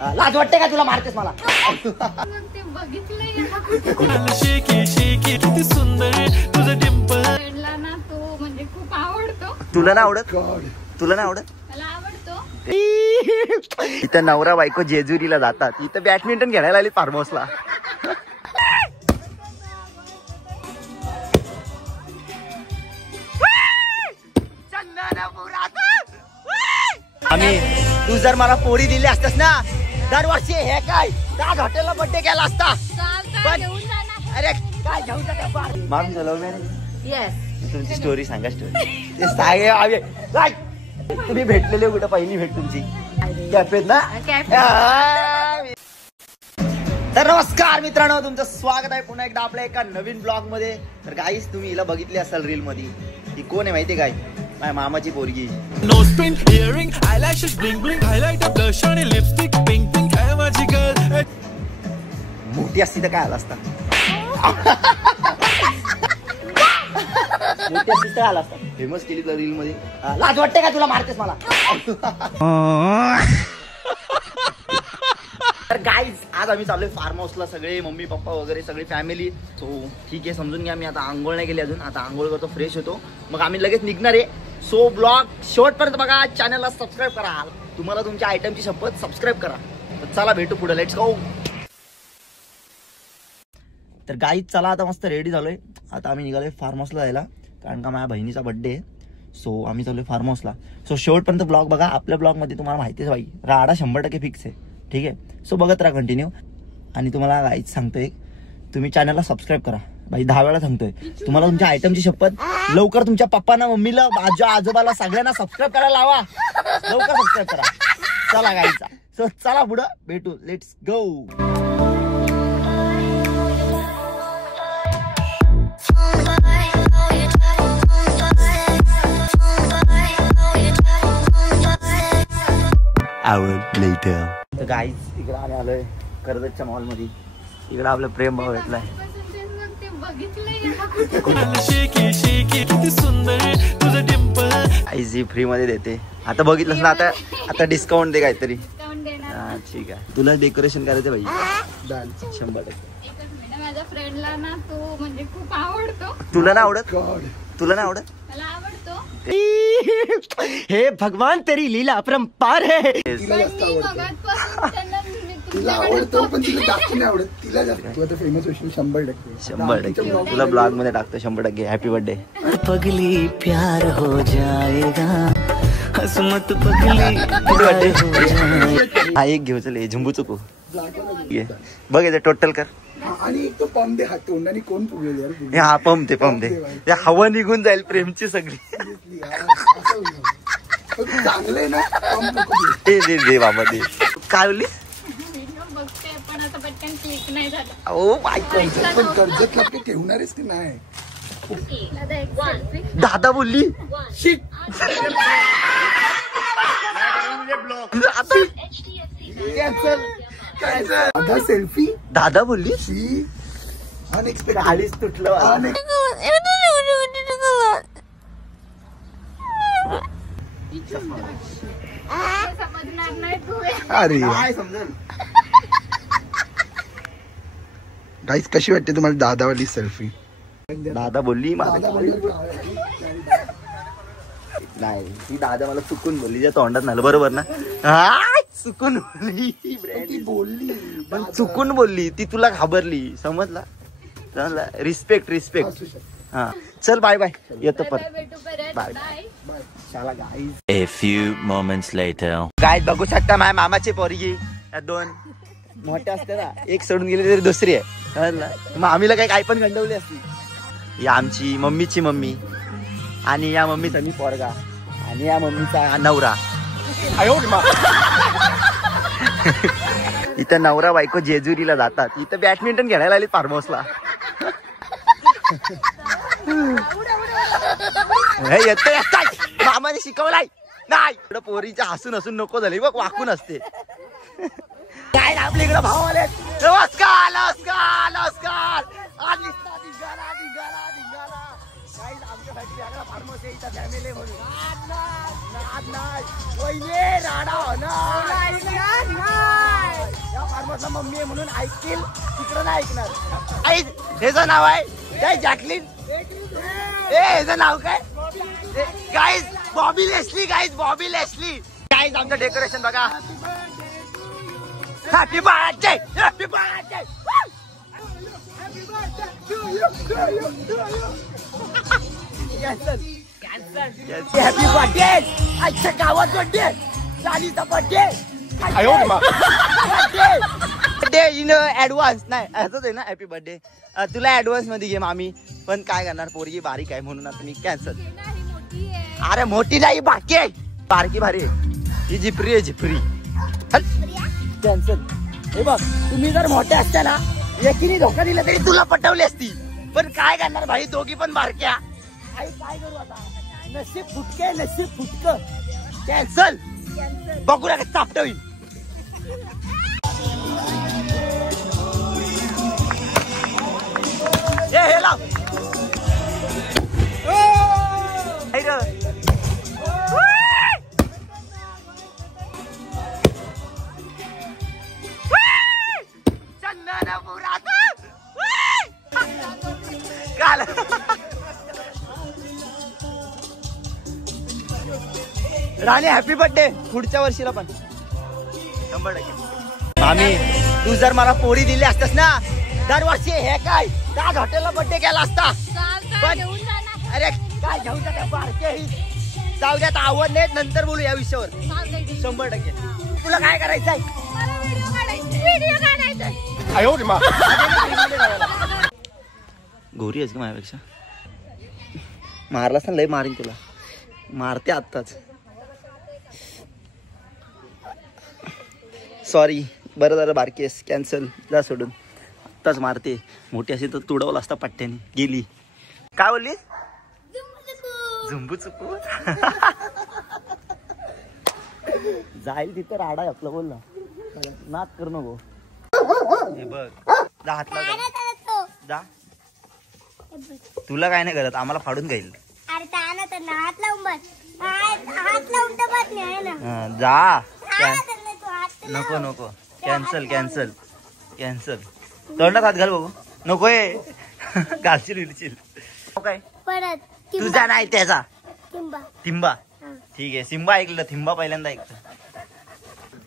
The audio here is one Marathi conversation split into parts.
लाज वाटते का तुला? मारतेस मला? ते बघितलंय शेकी शेकी किती सुंदर तुझं डिंपल ना, तो म्हणजे खूप आवडतो. तुला ना आवडत? तुला ना आवडत? मला आवडतो. इथं नवरा बायको जेजुरीला जातात, इथं बॅडमिंटन खेळायला आली फार्म हाऊसला. आम्ही तू जर मला पोरी दिली असतास ना दरवर्षी हे काय ताज हॉटेलला बर्थडे केला असता. अरे काय घेऊन मारून लव्ह मॅरेज? येस. तुमची स्टोरी सांगा. स्टोरी सांगा. तुम्ही भेटलेले कुठं? पहिली भेट तुमची कॅफेत ना? तर नमस्कार मित्रांनो, तुमचं स्वागत आहे पुन्हा एकदा आपल्या एका नवीन ब्लॉग मध्ये. तर गाईस तुम्ही हिला बघितली असाल रील मध्ये. ही कोण आहे माहितीये काय? माझ्या मामाची पोरगी. Nose pin, earring, eyelashes, bling bling, highlighter, blush आणि लिपस्टिक, पिंक पिंक आहे माझी गर्ल. मोठी असती तर काय आला असता? मोठी असती तर आला असता. फेमस केली तर रील मध्ये. लाज वाटते का तुला? मारतेस मला? तर गाईज आज आम्ही चाललोय फार्म हाऊसला, सगळे मम्मी पप्पा वगैरे सगळी फॅमिली. सो ठीक आहे, समजून घ्या. मी आता आंघोळ नाही केली अजून. आता आंघोळ करतो, फ्रेश होतो, मग आम्ही लगेच निघणार आहे. सो ब्लॉग शेवटपर्यंत बघा, चॅनलला सबस्क्राईब करा. तुम्हाला तुमच्या आयटमची शपथ, सबस्क्राईब करा. तर चला भेटू पुढे. Let's go. तर गाईज चला आता मस्त रेडी झालोय. आता आम्ही निघालोय फार्म हाऊसला जायला, कारण का माझ्या बहिणीचा बर्थडे आहे. सो आम्ही चाललोय फार्म हाऊसला. सो शेवटपर्यंत ब्लॉग बघा. आपल्या ब्लॉग मध्ये तुम्हाला माहितीच बाई राडा 100% फिक्स आहे. ठीक आहे, सो बघत राहा कंटिन्यू. आणि तुम्हाला गाईज सांगतोय, तुम्ही चॅनलला सबस्क्राईब करा. भाई 10 वेळा सांगतोय तुम्हाला, तुमच्या आयटमची शपथ. लवकर तुमच्या पप्पांना, मम्मीला, आजोबा, आजोबाला सगळ्यांना सबस्क्राईब करायला लावा. लवकर सबस्क्राईब करा. चला गाईचा. सो चला पुढं भेटू. Let's go. तर गाईज इकडे आम्ही आलोय कर्जतच्या मॉल मध्ये. इकडे आपलं प्रेम भाव भेटलाय. आईजी फ्री मध्ये देते. आता बघितलंस ना, आता डिस्काउंट दे काहीतरी. हा ठीक आहे. तुला डेकोरेशन करायचं भाई. 100%. माझ्या फ्रेंडला ना तो म्हणजे खूप आवडतो. तुला ना आवडत? तुला ना आवडत? मला आवडतो. हे भगवान तेरी लीला अपरंपार है. तिला आवडतो पण तिला जास्त नाही आवडत. तिला जास्त. तू आता फेमस होशील 100%. 100%. तुला ब्लॉग मध्ये टाकतो 100%. Happy birthday. पगली प्यार हो जाएगा, हसमत पगली प्यार हो जाएगा. हा एक घेऊ. चल झुंबू चुकू. बघ याचं टोटल कर. आणि एक तो पंप दे हात तोंडाने. कोण फुगेल यार? हा पंप दे. त्या हवा निघून जाईल प्रेमची सगळी. चांगले ना दे बाबा दे. काय बोलली? बघते पण आता पटकन क्लिक नाही झालं. Oh my God. पण कर्जतला काही ठेवणारच की नाही? दादा बोलली. शिट. दादा सेल्फी. दादा बोलली. अनएक्सपेक्टेड. आलीच तुटलं. समजणार नाही तू. अरे काय समजेल? गाईस कशी वाटते तुम्हाला दादावाली सेल्फी? दादा बोलली. नाही ती दादा मला चुकून बोलली. त्या तोंडात नाही बरोबर ना? हा चुकून बोलली. ती बोलली पण चुकून बोलली. ती तुला घाबरली. समजला? रिस्पेक्ट. हा चल बाय बाय. येतो परत. Bye bye. चला guys. A few moments later. Guys बघू शकता माझ्या मामाची पोरगी. या 2 मोठ्या असते ना, एक सोडून गेली तरी दुसरी आहे. मग आम्हीला काही पण गंडवली असती. या आमची मम्मीची मम्मी, आणि या मम्मीचा मी पोरगा, आणि या मम्मीचा नवरा. इथं नवरा बायको जेजुरीला जातात, इथं बॅडमिंटन खेळायला आली फार्म हाऊसला. मामाने शिकवलाय नाही. इकडं पोरीच्या हसून हसून नको झाली बघ, वाकून असते. काय आपल्या इकडे भाव आले. नमस्कार. आमच्यासाठी फार्म हाऊस आहे इथं फॅमिली म्हणून. राडा होणार. मम्मी आहे म्हणून ऐकतील, तिकडं नाही ऐकणार. आई ह्याचं नाव आहे काय? जॅकलिन. ह्याचं नाव काय? Guys Bobby Leslie. Guys Bobby Leslie. Guys आमचं डेकोरेशन बघा. Happy birthday. Happy birthday. Happy birthday. आजच्या गावात बर्थडे. चालीचा बर्थडे. Birthday in advance. नाही असंच आहे ना. Happy birthday. तुला ऍडव्हान्स मध्ये घे मामी. पण काय करणार, पोरगी बारीक आहे म्हणून आता मी कॅन्सल. अरे मोठी नाही, बाकी आहे. बारकी भारी आहे. ही झिपरी आहे, झिपरी. कॅन्सल. हे बघ, तुम्ही जर मोठे असता ना, एकीने धोका दिला तरी तुला पटवली असती. पण काय करणार भाई, दोघी पण बारक्या. आई काय करू आता, नशीब फुटके, नशीब फुटक. कॅन्सल. बघू नका चापट होईल. हे लाव. काल राणी हॅपी बर्थडे. पुढच्या वर्षीला पण 100%. मामी तू जर मला पोळी दिली असतास ना दरवर्षी, हे काय त्याच हॉटेलला बर्थडे केला असता. पण अरे काय घेऊन जाता बारके. जाऊ द्यात, आवड नाही, नंतर बोलू या विषयावर. 100%. तुला काय करायचंय? गोरी आहेस का माझ्यापेक्षा? मारलास ना, लय मारीन तुला. मारते आत्ताच. सॉरी. बरं झालं बारकी आहेस. कॅन्सल. जा सोडून. आत्ताच मारते. मोठी असेल तर तुडवला असता पट्ट्याने. गेली. काय बोलली? झुंबू चुकू. जाईल तिथं राडा आहे आपलं. बोल ना, नाच करू नको. हे बघ, जा हातला जा. तुला काय नाही करत, आम्हाला फाडून घेईल. जा. नको नको. Cancel cancel cancel. तोंडात हात घाल बघू. नकोय. घालशील विलशील. काय तुझा नाही त्याचा. थिंबा. ठीक आहे. सिम्बा ऐकलं, थिंबा पहिल्यांदा ऐकलं.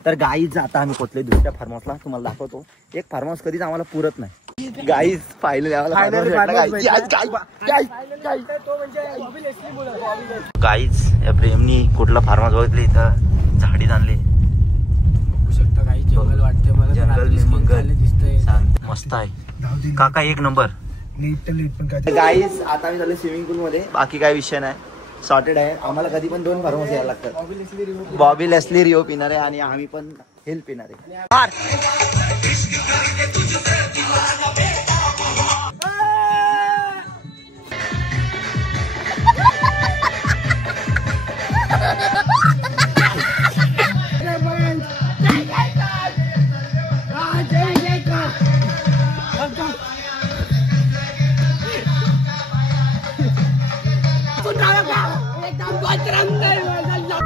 तर गाईज आता आम्ही पोचले दुसऱ्या फार्म हाऊसला. तुम्हाला दाखवतो. एक फार्म हाऊस कधीच आम्हाला पुरत नाही. गाईज फायनली गाईज या प्रेमनी कुठला फार्म हाऊस बघितले. इथं झाडी आणले. जंगल मस्त आहे काका, एक नंबर. गाईज आता आम्ही झाले स्विमिंग पूल मध्ये. बाकी काय विषय नाही, सॉर्टेड आहे. आम्हाला कधी पण 2 फार्म हाऊस यायला लागतात. बॉबी लेस्ली रिओ पिणार आहे आणि आम्ही पण हेल्प पिणार आहे.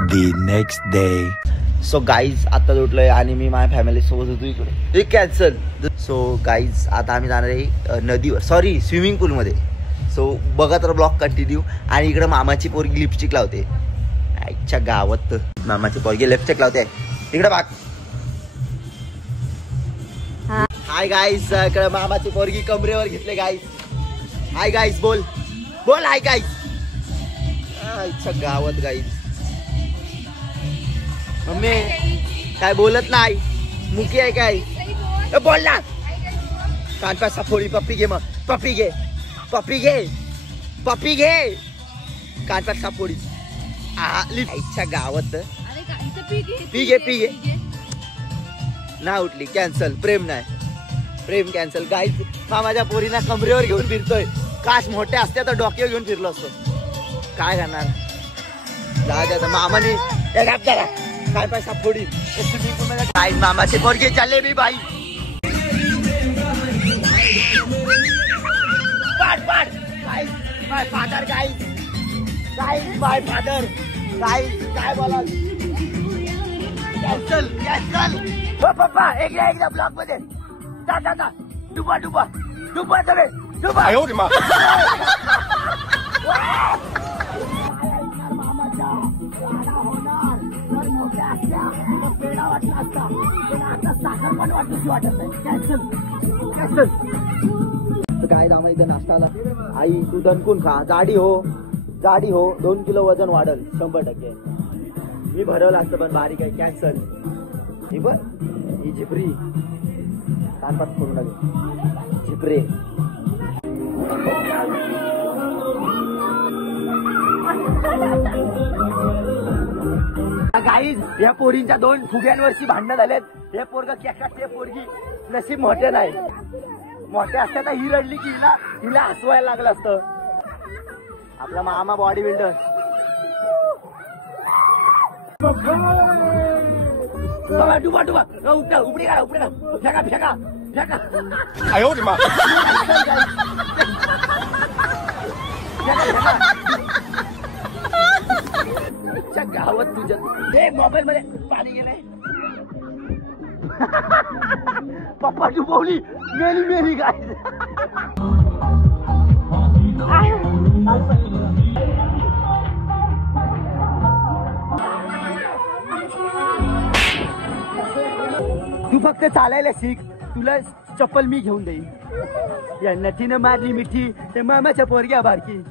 The next day. So guys आता उठलोय आणि मी माझ्या फॅमिली सोबत होतो इकडे. कॅन्सल. सो गाईज आता आम्ही जाणार आहे नदीवर, सॉरी स्विमिंग पूल मध्ये. सो बघा तर ब्लॉग कंटिन्यू. आणि इकडे मामाची पोरगी लिपस्टिक लावते. आईच्या गावात मामाची पोरगी लिपस्टिक लावते. इकडे बाग. हाय गाईज, इकडे मामाची पोरगी कमरेवर घेतले. Guys hi guys. बोल बोल हाय गाईज. आईच्या गावात गाईज. मम्मी काय बोलत नाही, मुकी आहे काय? बोल ना. कानपा साफोडी. पप्पी घे. मग पप्पी घे. पप्पी घे. पप्पी घे. कानपा साफोडी. आईच्या गावात. पी घे. पी घे. ना उठली. कॅन्सल. प्रेम नाही. प्रेम कॅन्सल. गाईज मामाच्या पोरीना कमरेवर घेऊन फिरतोय. काश मोठे असते तर डोक्यावर घेऊन फिरलो असतो. काय करणार. जा मामाने काय पैसा फोडी. काय मामाचे पोरगे चालले me by. My father. Guys my father. काय बोला. कॅन्सल. कॅन्सल. पप्पा एकदा ब्लॉक मध्ये. डुबा डुबा डुबा चले डुबा काय आम्हाला इथं नाश्ता आला. आई तू दणकून खा, जाडी हो 2 किलो वजन वाढल 100%. मी भरवलं असतं पण बारीक आहे, कॅन्सल. ही बर ही झिपरी कानपात करू लागेल झिपरे. गाईज या पोरींच्या 2 फुग्यांवरची भांडणं झालेत. हे पोरग केका ते पोरगी नशीब मोठे नाही. मोठे असते तर ही रडली की हिला हसवायला लागलं असतं. आपला मामा बॉडी बिल्डर. डुबा डुबा उपडा उपडी काढा उपडी काढा फेका फेका फेका गावात तुझ्या हे मोबाईल मध्ये पाणी गेलंय. पप्पा डुबवली मेली गाय. तू फक्त चालायला शिक, तुला चप्पल मी घेऊन देईन. या नटीनं मारली मिठी ते मामाच्या पोरग्या बारकी.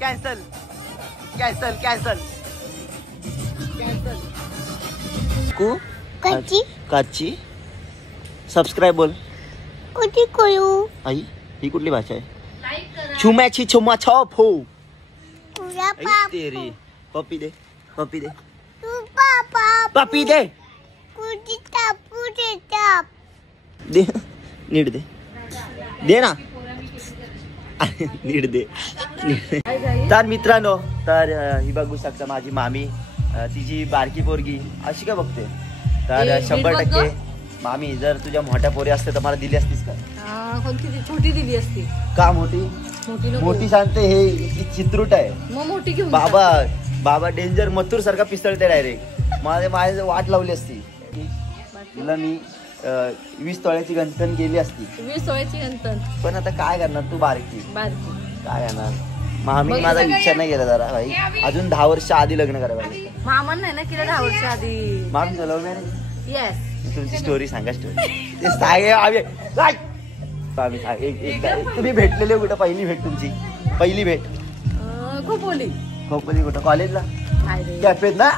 कॅन्सल. काची सबस्क्राईब बोल. कुठे करू आई ही कुठली भाषा आहे? छुम्याची छुमा छॉप हो. तेरी पप्पी दे पप्पी दे पप्पी दे दे नीट दे दे ना नीट दे. तर मित्रांनो तर ही बघू शकता माझी मामी. तिची बारकी पोरगी अशी का बघते. तर 100% मामी जर तुझ्या मोठ्या पोरी असते तर मला दिली असतीस का? छोटी दिली असती का? मोठी सांगते हे चित्रूट आहे. मग मोठी घेऊन बाबा डेंजर मथुर सारखा पिस्तळते डायरेक्ट. माझ्या वाट लावली असती. तुला मी 20 तोळ्याची गंठण केली असती. 20 तोळ्याची गंठण. पण आता काय करणार तू बारकी काय करणार. मामी माझा विचार नाही केला जरा भाई. अजून 10 वर्ष आधी लग्न करायला पाहिजे. मामन नाही ना केलं 10 वर्ष आधी. मामी लव्ह मॅरेज. येस. तुमची स्टोरी सांगा. स्टोरी ते सांगे तुम्ही भेटलेले कुठं? पहिली भेट तुमची पहिली भेट खोपोली कुठं? कॉलेजला कॅफेत ना?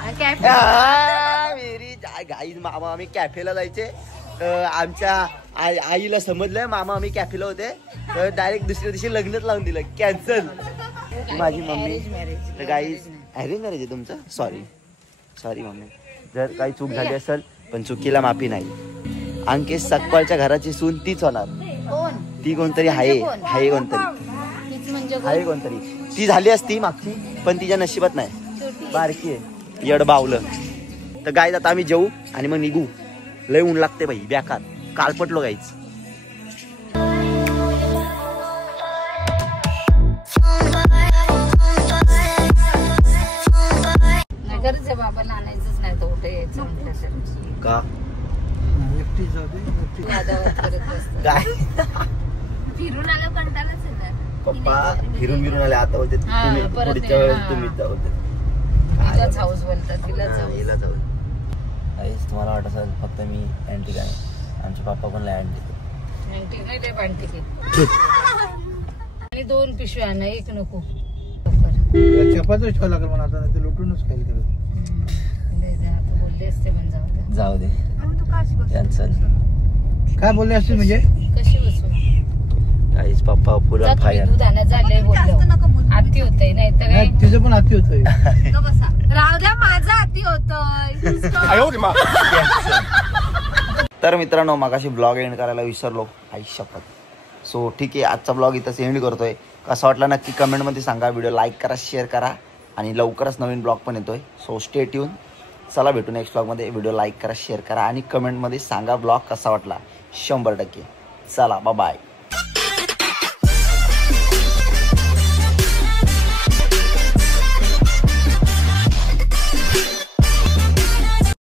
मेरी गाई मामा आम्ही कॅफेला जायचे. आमच्या आईला समजलंय मामा आम्ही कॅफेला होते तर डायरेक्ट दुसऱ्या दिवशी लग्नच लावून दिलं. कॅन्सल. माझी मम्मी तर गाई अरेंज मॅरेज आहे तुमचं? सॉरी मम्मी जर काही चूक झाली असेल पण चुकीला माफी नाही. अंकित सकपालच्या घराची सून तीच होणार. ती कोणतरी आहे कोणतरी ती झाली असती मागची पण तिच्या नशिबात नाही. बारकी आहे येड बावलं. तर गाईज आता आम्ही जेऊ आणि मग निघू. लय ऊन लागते बाई बेकार. कालपटलो गाईच. बाबा आणायचंच नाही तर कुठे यायचं का? फिरून आलो कंटाळाच येणार. पप्पा फिरून आले आता होते. पुढच्या वेळेस तुम्ही होते. तुम्हाला वाटत असेल फक्त मी अँटी काय. आमचे पप्पा पण लय अँटी. आणि 2 पिशव्या आणा, 1 नको. चपातच ठेवा लागेल मला आता ते लुटूनच खाईल. बोलले असते पण जाऊ दे कॅन्सल. काय बोलले असते म्हणजे कशी बसू काहीच पप्पा पुरा फायर. दूध आणत झालंय बोललो. आत्ती होतंय नाही तर काय. तिचं पण हाती होतंय. राहू द्या माझा आत्ती होतोय. तर मित्रांनो मगाशी ब्लॉग एंड करायला विसरलो. आई शपथ सो ठीक आहे, आजचा ब्लॉग इथं एंड करतोय. कसा वाटला नक्की कमेंटमध्ये सांगा. व्हिडिओ लाईक करा, शेअर करा आणि लवकरच नवीन ब्लॉग पण येतोय. So stay tune. चला भेटू नेक्स्ट ब्लॉगमध्ये. व्हिडिओ लाईक करा, शेअर करा आणि कमेंटमध्ये सांगा ब्लॉग कसा वाटला. 100%. चला बाय.